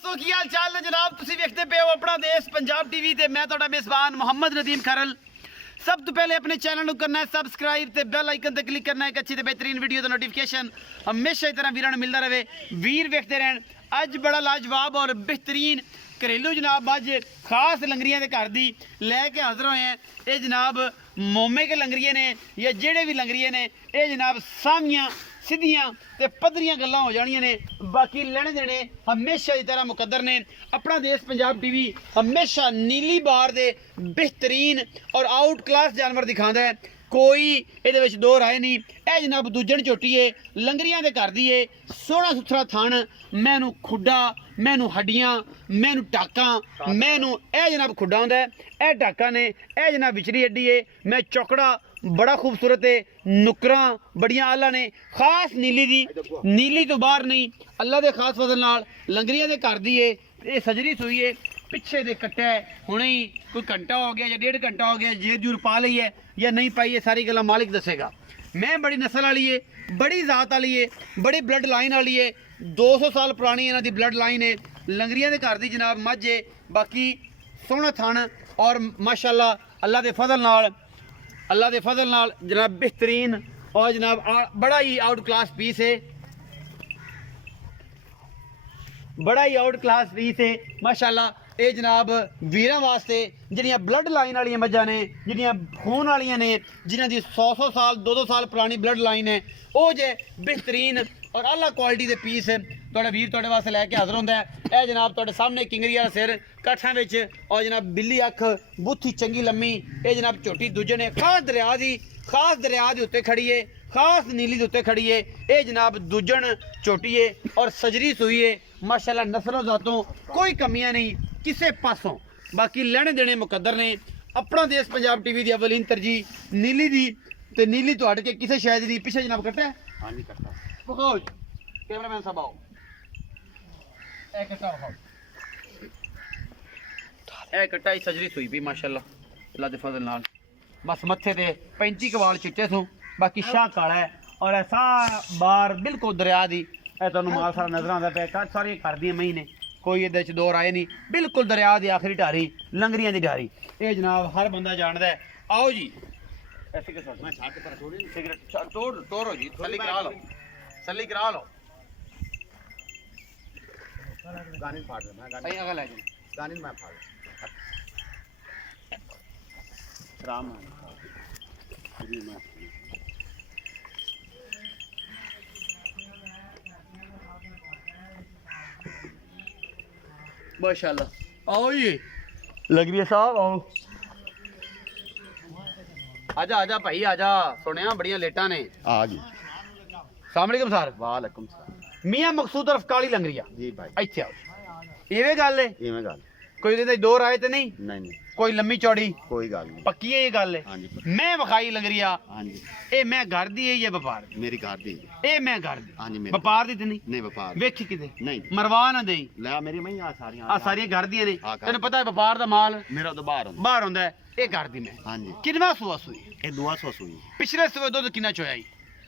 सो की हाल चाल ने जनाब, तुसी वेखते पे हो अपना देश पंजाब टीवी ते मैं तुहाडा मेज़बान मोहम्मद नदीम खरल। सब तो पहले अपने चैनल को करना है सबसक्राइब ते बेल आइकन ते क्लिक करना है। एक अच्छी ते बेहतरीन वीडियो दा नोटिफिकेशन हमेशा इस तरह वीरां नूं मिलदा रहे। वीर वेखते रहन। अज बड़ा लाजवाब और बेहतरीन घरेलू जनाब अज खास लंगरियां दे घर दी लैके हाज़र होए हैं। ये जनाब मोमे के लंगरिए ने या जेड़े भी लंगरिए ने ये जनाब सामियां सीधियां ते पद्धरियां गल्लां हो जानियां ने। बाकी लेने देने हमेशा की तरह मुकद्दर ने। अपना देश पंजाब टीवी हमेशा नीली बार दे बेहतरीन और आउट क्लास जानवर दिखाता है। कोई ये दो राय नहीं। यह जनाब दूजन झोटी है लंगरियां दे घर दी है। सोहना सुथरा थण, मैनू खुड्डा, मैनू हड्डियां, मैनू टाका, मैनू यह जनाब खुड्डा होंदा है, यह टाका ने, यह जनाब विचरी हड्डी है। मैं चौकड़ा बड़ा खूबसूरत है, नुकरां बड़ियां आला ने। खास नीली दी, नीली तो बाहर नहीं, अल्लाह दे खास फजल नाल लंगरियां दे घर दी है। ये सजरी सूई है, पिछे दे कट्टा है। हुणे ही कोई घंटा हो गया या 1.5 घंटा हो गया, जेर जूर पा ली है या नहीं पाई है, सारी गल्लां मालिक दसेगा। मैं बड़ी नस्ल वाली है, बड़ी जात वाली है, बड़ी ब्लड लाइन वाली है। 200 साल पुरानी इन्हां दी ब्लड लाइन है। लंगरियां दे घर दी जनाब मझ है। बाकी सोहना थण और माशाअल्लाह अल्लाह दे फजल नाल जनाब बेहतरीन और जनाब बड़ा ही आउट क्लास पीस है। बड़ा ही आउट क्लास पीस है माशाअल्लाह। ये जनाब वीरां वास्ते जिहड़ियां ब्लड लाइन वाली मझां ने, जिहड़ियां खून वालियां ने, जिन्हां दी 100 साल 200 साल पुरानी ब्लड लाइन है, वो जे बेहतरीन और आला क्वालिटी के पीस तुहाडा वीर तुहाडे वास्ते लैके हाज़र होंदा है। यह जनाब तुहाडे सामने किंगरी वाला सिर काठा विच और जनाब बिल्ली अख, बुत्थी चंगी लम्मी। ये जनाब झोटी दूजे ने खास दरिया के उत्ते खड़ी है, खास नीली के उत्ते खड़ी है। ये जनाब दूजन झोटी है और सजरी सूई है माशाअल्लाह। नस्लों जातों कोई कमियां नहीं किसे पासों। बाकी लेने देने मुकद्दर ने। अपना देश पंजाब टीवी की अवलीन तरजीह नीली दी ते नीली तो हट के किसे शायद दी। पिछे जनाब कट्टा है, हाँ जी कट्टा बखाओ कैमरामैन साहब आओ, ए कट्टा बखाओ। ए कट्टा ही सजरी सूई भी माशाअल्लाह अल्लाह दे फजल नाल। बस मत्थे ते 35 कवाल चिट्टे सू, बाकी शाह काला है और ऐसा बार बिल्कुल दरिया दी। ए तुहानू माल सारा नजर आंदा पे, सारी घर दी मही ने, कोई ये दो राय नहीं। बिल्कुल दरिया की आखिरी ढारी लंगरियां की ढारी। ये जनाब हर बंदा जानता है। आओ जी ऐसे के मैं छाट पर सिगरेट तोड़ो जी, सली करा लो, सली करा लो। गानी फाड़ दे, मैं गानी अगला है गानी मैं फाड़ राम माशाअल्लाह। आओ जी लंगरिया साहब आओ, आजा आजा भाई आजा। सुनिया बड़िया लेटा ने आ जी। सलाम सर। वालेकुम सलाम। मियां मकसूद अरफ काली लंगरिया जी भाई, इत्थे आओ। इवें गल है, इवें गल कोई इहदे दो राय ते नहीं? नहीं नहीं कोई लम्मी चौड़ी कोई गल नहीं, पक्की है ये गल है। मैं विखाई लंगरिया, हां जी ए मैं घर दी है या व्यापार? मेरी घर दी ए मैं घर दी, हां जी मेरी व्यापार दी ते नहीं? नहीं व्यापार वेखी किते नहीं मरवा ना देई ला मेरी मैं आ सारी घर दी ने। तेन पता है व्यापार दा माल मेरा तो बाहर होंदा है। ए घर दी मैं, हां जी कितना सुआ सुई? ए दुआ सुआ सुई। पिछले सुए दुध कितना चोया?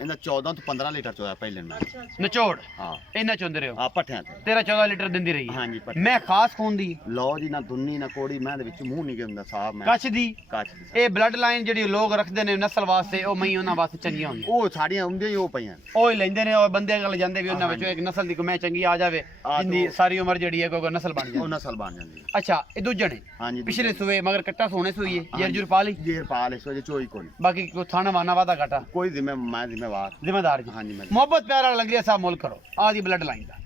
इन्दा 14 तो 15 लीटर चोया पहले में नचोड़। हां इन्ना चोंदे रहो? हां पट्ठियां ते तेरा 14 लीटर दिंदी रही। हां जी मैं खास खून दी लो जी, ना दुन्नी ना कोड़ी, मैं दे विच मुंह नहीं गंदा साहब। मैं कच्छ दी ए ब्लड लाइन जेडी लोग रखदे ने नस्ल वास्ते, ओ मई उन्हां वास्ते चंगी होंदी। ओ साड़ियां हुंदे ही ओ पईयां ओ ही लेंदे ने और बंदे गल जांदे भी उन्हां विचों एक नस्ल दी को मैं चंगी आ जावे, जिंदी सारी उम्र जेडी है कोई नस्ल बन जाए, ओ नस्ल बन जांदी। अच्छा ए दूजण है? हां जी पिछले सुए मगर कट्टा सोने सुई है, जेर जुर पा ली? जेर पा ले सो जे चोई कोनी। बाकी को थाना वाना वादा काटा कोई मैं जिम्मेदार। हाँ जी मोहब्बत प्यारा लंगरिया साहब मोल करो आदि ब्लड लाइन का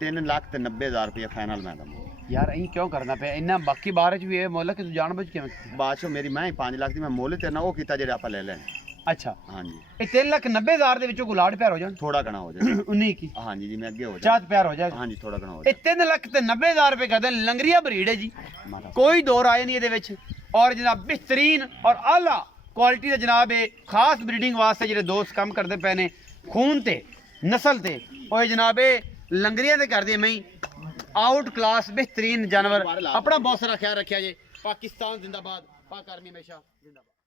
3,90,000 रुपया फाइनल मैं दूंगा। यार अं क्यों करना पे इन्ना? बाकी बारे च भी है मोल कि तू जान बुझ के बाद चो मेरी मैं 5 लाख दी मैं मोल तेना वो कीता जेड़ा आपा ले लेने। अच्छा हाँ जी ये 3,90,000 दे विचों गुलाड़ प्यार हो जाए, थोड़ा घना हो जाए 19 की। हाँ जी मैं अगे हो जाए चात प्यार हो जाए। हाँ जी थोड़ा घना हो जाए। 3,90,000 रुपए कहते हैं लंगरिया ब्रीड है जी, कोई दो राय नहीं ये। और जनाब बेहतरीन और आला क्वालिटी का जनाब है। खास ब्रीडिंग वास्ते जो दोस्त काम करते पे ने खून ते नस्ल ते और जनाब लंगरिया दे कर दिए मई आउट क्लास बेहतरीन जानवर। अपना बहुत सारा ख्याल रखा जे। पाकिस्तान जिंदाबाद, पाक आर्मी हमेशा जिंदाबाद।